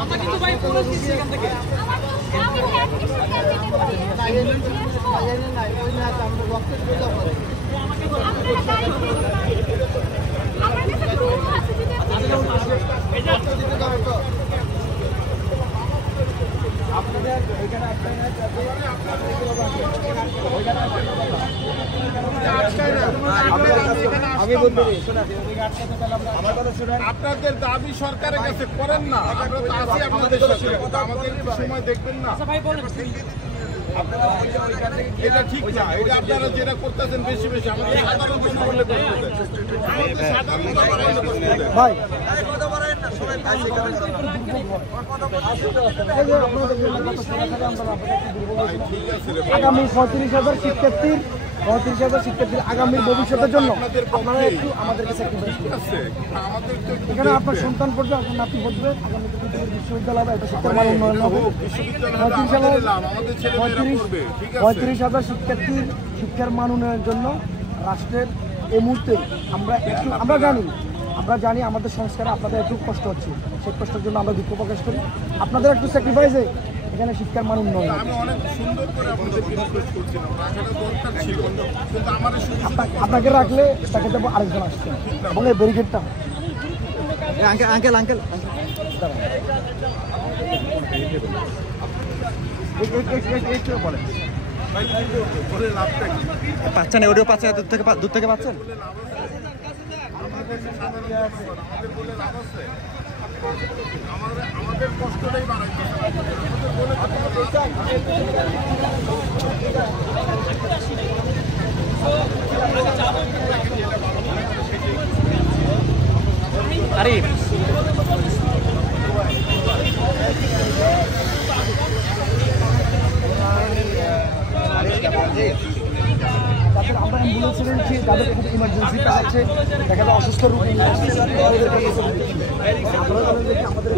আমরা কিন্তু ভাই পুরো দিচ্ছি এখান থেকে আপনাদের দাবি সরকারের কাছে করেন না, আমরা তো আছি আপনাদের সাথে, আমাদের সময় দেখবেন না। এটা ঠিক না, এটা আপনারা যেটা করতেছেন বেশি বেশি আমাদের সাধারণ জনগণে ভাই আগামী 35,000 শিক্ষার্থীর আগামী ভবিষ্যতের জন্য আপনারা একটু আমাদেরকে স্যাক্রিফাইস করুন। এখানে আপনার সন্তান পড়বে, আপনার নাতি পড়বে, আগামী বিশ্ববিদ্যালয় হবে, এটা শিক্ষার মান উন্নয়ন হবে। 35,000 শিক্ষার্থীর শিক্ষার মান উন্নয়নের জন্য রাষ্ট্রের এই মুহূর্তে আমরা জানি আমাদের সংস্কারে আপনাদের একটু কষ্ট হচ্ছে, সেই কষ্টের জন্য আমরা দুঃখ প্রকাশ করি। আপনাদের একটু স্যাক্রিফাইসে এখানে শিক্ষার মান উন্নয়ন। আপনাকে রাখলে তাকে দেবো আরেকজন আসছে এবং এই ব্যারিকেডটা আঙ্কেল পাচ্ছেন, ওডিও পাচ্ছেন, দূর থেকে পাচ্ছেন। আমাদের কষ্টটাই বাড়াচ্ছে। আরিফ আমরা অ্যাম্বুলেন্সে রয়েছি, যাদের খুব ইমার্জেন্সি আছে, দেখা যায় অসুস্থ রোগী আমাদের